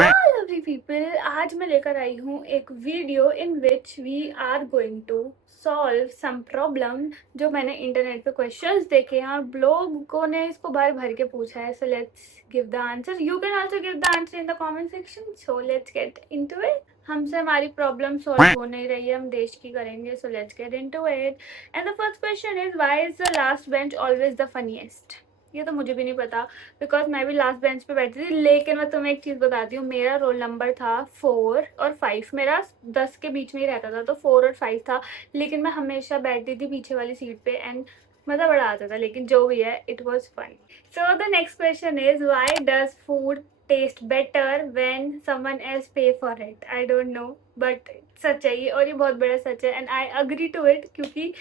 Lovely people, आज मैं लेकर आई हूँ एक video in which we are going to solve some problem जो मैंने इंटरनेट पे क्वेश्चंस देखे हैं और लोगों ने इसको भर भर के पूछा है. So let's give the answer. You can also give the answer in the comment section. So let's get into it. हमसे हमारी प्रॉब्लम सॉल्व हो नहीं रही है, हम देश की करेंगे. So let's get into it. And the first question is, why is the last bench always the funniest? ये तो मुझे भी नहीं पता, बिकॉज मैं भी लास्ट बेंच पे बैठी थी. लेकिन मैं तुम्हें एक चीज़ बताती हूँ, मेरा रोल नंबर था 4 और 5. मेरा 10 के बीच में ही रहता था, तो 4 और 5 था. लेकिन मैं हमेशा बैठती थी पीछे वाली सीट पे एंड मज़ा बड़ा आता था. लेकिन जो भी है, it was fun. So the next question is, why does food taste better when someone else pay for it? I don't know, but सच है ये, और ये बहुत बड़ा सच है. And I agree to it, क्योंकि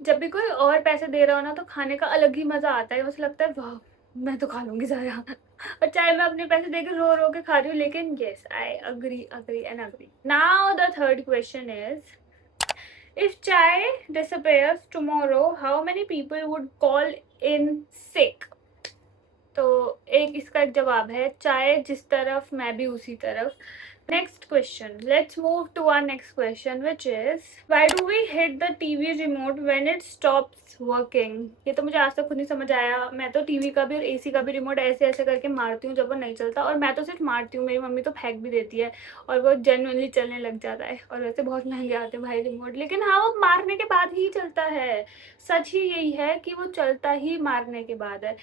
जब भी कोई और पैसे दे रहा हो ना, तो खाने का अलग ही मज़ा आता है. मुझे लगता है वाह, मैं तो खा लूँगी ज़रा. और चाहे मैं अपने पैसे देकर रो रो के खा रही हूँ, लेकिन yes, I agree agree and agree. Now the third question is, if chai disappears tomorrow, how many people would call in sick? तो एक इसका एक जवाब है, चाहे जिस तरफ मैं भी उसी तरफ. Next question. Let's move to our next question, which is, why do we hit the TV remote when it stops working? ये तो मुझे आज तक खुद नहीं समझ आया. मैं तो टीवी का भी और एसी का भी रिमोट ऐसे ऐसे करके मारती हूँ जब वो नहीं चलता. और मैं तो सिर्फ मारती हूँ, मेरी मम्मी तो फेंक भी देती है और वो जेन्युइनली चलने लग जाता है. और वैसे बहुत महंगे आते हैं भाई रिमोट, लेकिन हाँ, वो मारने के बाद ही चलता है. सच ही यही है कि वो चलता ही मारने के बाद है.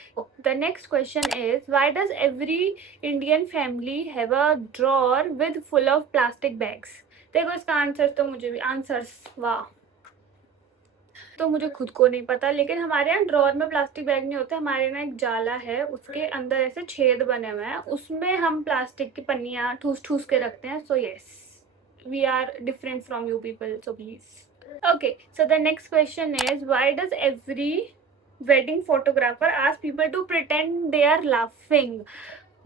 The next question is, why does every Indian family have a drawer with full of plastic bags? देखो, इसका आंसर तो मुझे भी, आंसर्स वाह, तो मुझे खुद को नहीं पता. लेकिन हमारे यहाँ ड्रॉर में प्लास्टिक बैग नहीं होते. हमारे यहाँ एक जाला है, उसके अंदर ऐसे छेद बने हुए हैं, उसमें हम प्लास्टिक की पन्नियाँ ठूस ठूस के रखते हैं. So yes, we are different from you people, so please. Okay, so the next question is, why does every wedding photographer ask people to pretend they are laughing?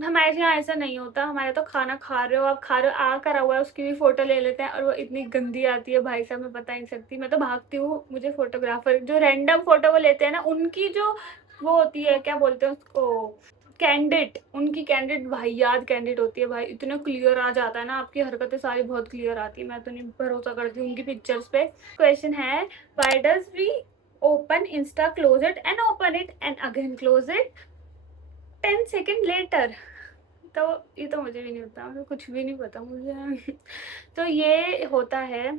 हमारे यहाँ ऐसा नहीं होता. हमारे तो खाना खा रहे हो, आप खा रहे हो, आ करा हुआ है, उसकी भी फोटो ले लेते हैं. और वो इतनी गंदी आती है भाई साहब, मैं बता नहीं सकती. मैं तो भागती हूँ. मुझे फोटोग्राफर जो रैंडम फोटो वो लेते हैं ना, उनकी जो वो होती है, क्या बोलते हैं उसको, कैंडिड, उनकी कैंडिड वाहियात कैंडिड होती है भाई. इतना क्लियर आ जाता है ना, आपकी हरकतें सारी बहुत क्लियर आती है. मैं तो नहीं भरोसा करती हूँ उनकी पिक्चर्स पे. क्वेश्चन है, why does we open Insta, close it and open it and again close it 10 second later? तो ये तो मुझे भी नहीं पता, मुझे कुछ भी नहीं पता मुझे. तो ये होता है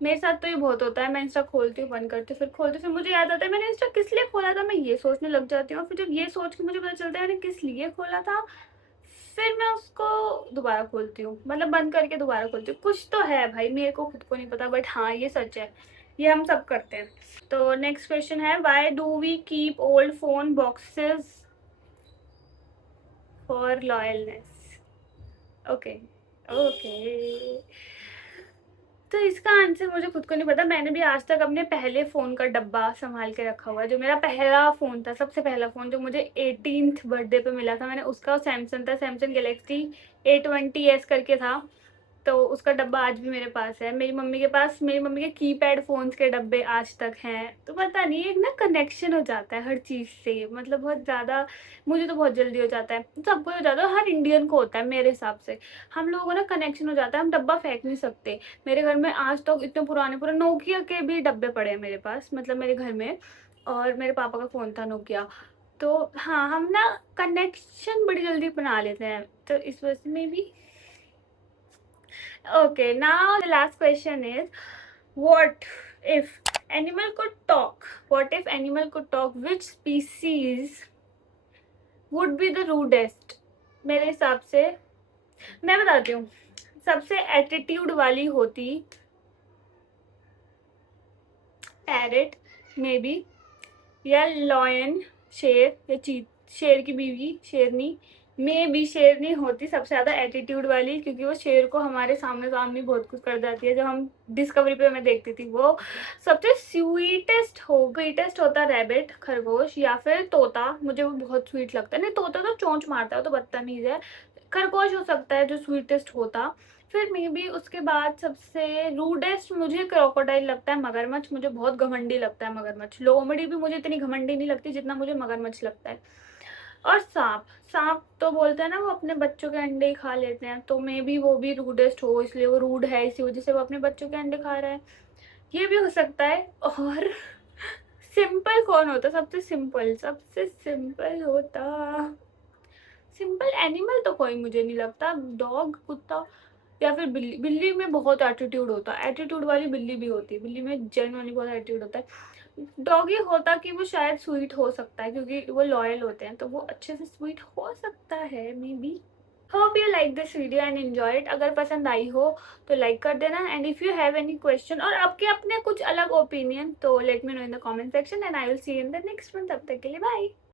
मेरे साथ, तो ये बहुत होता है. मैं इंस्टा खोलती हूँ, बंद करती हूँ, फिर खोलती हूँ, फिर मुझे याद आता है मैंने इंस्टा किस लिए खोला था. मैं ये सोचने लग जाती हूँ, और फिर जब ये सोच के मुझे पता चलता है मैंने किस लिए खोला था, फिर मैं उसको दोबारा खोलती हूँ, मतलब बंद करके दोबारा खोलती हूँ. कुछ तो है भाई, मेरे को खुद को नहीं पता, बट हाँ, ये सच है, ये हम सब करते हैं. तो नेक्स्ट क्वेश्चन है, why do we keep old phone boxes for loyalness? Okay okay, तो इसका आंसर मुझे खुद को नहीं पता. मैंने भी आज तक अपने पहले फ़ोन का डब्बा संभाल के रखा हुआ है. जो मेरा पहला फ़ोन था, सबसे पहला फ़ोन जो मुझे 18th बर्थडे पे मिला था, मैंने उसका, सैमसंग था, सैमसंग गैलेक्सी A20s करके था. तो उसका डब्बा आज भी मेरे पास है. मेरी मम्मी के पास, मेरी मम्मी के कीपैड फ़ोन्स के डब्बे आज तक हैं. तो पता नहीं, एक ना कनेक्शन हो जाता है हर चीज़ से, मतलब बहुत ज़्यादा. मुझे तो बहुत जल्दी हो जाता है, सबको हो जाता है, हर इंडियन को होता है मेरे हिसाब से. हम लोगों को ना कनेक्शन हो जाता है, हम डब्बा फेंक नहीं सकते. मेरे घर में आज तक इतने पुराने पुराने नोकिया के भी डब्बे पड़े हैं मेरे पास, मतलब मेरे घर में. और मेरे पापा का फ़ोन था नोकिया. तो हाँ, हम ना कनेक्शन बड़ी जल्दी बना लेते हैं, तो इस वजह से may be. Okay, now the last question is, what if animal could talk? What if animal could talk? Which species would be the rudest? मेरे हिसाब से मैं बताती हूँ, सबसे एटीट्यूड वाली होती पैरेट मे बी, या लॉयन, शेर, या शेर की बीवी शेरनी. मे भी शेरनी होती सबसे ज़्यादा एटीट्यूड वाली, क्योंकि वो शेर को हमारे सामने सामने बहुत कुछ कर जाती है. जब हम डिस्कवरी पे मैं देखती थी, वो सबसे स्वीटेस्ट होता रैबिट, खरगोश, या फिर तोता. मुझे वो बहुत स्वीट लगता है. नहीं, तोता तो चोंच मारता है, तो बदतमीज है. खरगोश हो सकता है जो स्वीटेस्ट होता. फिर मे बी उसके बाद सबसे रूडेस्ट मुझे क्रोकोडाइल लगता है, मगरमच्छ. मुझे बहुत घमंडी लगता है मगरमच्छ. लोमड़ी भी मुझे इतनी घमंडी नहीं लगती जितना मुझे मगरमच्छ लगता है. और सांप, सांप तो बोलते हैं ना वो अपने बच्चों के अंडे ही खा लेते हैं, तो मे बी वो भी रूडेस्ट हो, इसलिए वो रूड है, इसी वजह से वो अपने बच्चों के अंडे खा रहा है, ये भी हो सकता है। और सिंपल कौन होता, सबसे सिंपल, सबसे सिंपल होता, सिंपल एनिमल तो कोई मुझे नहीं लगता, डॉग, कुत्ता या फिर बिल्ली। बिल्ली में बहुत एटीट्यूड होता है, एटीट्यूड वाली बिल्ली भी होती है, बिल्ली में जेन्युइनली बहुत एटीट्यूड होता है। डॉगी होता कि वो शायद स्वीट हो सकता है, क्योंकि वो लॉयल होते हैं, तो वो अच्छे से स्वीट हो सकता है may be. Hope you like this video and enjoy it. अगर पसंद आई हो तो लाइक कर देना, and if you have any question और आपके अपने कुछ अलग ओपिनियन, तो let me know in the comment section and I will see you in the next one. तब तक के लिए बाय।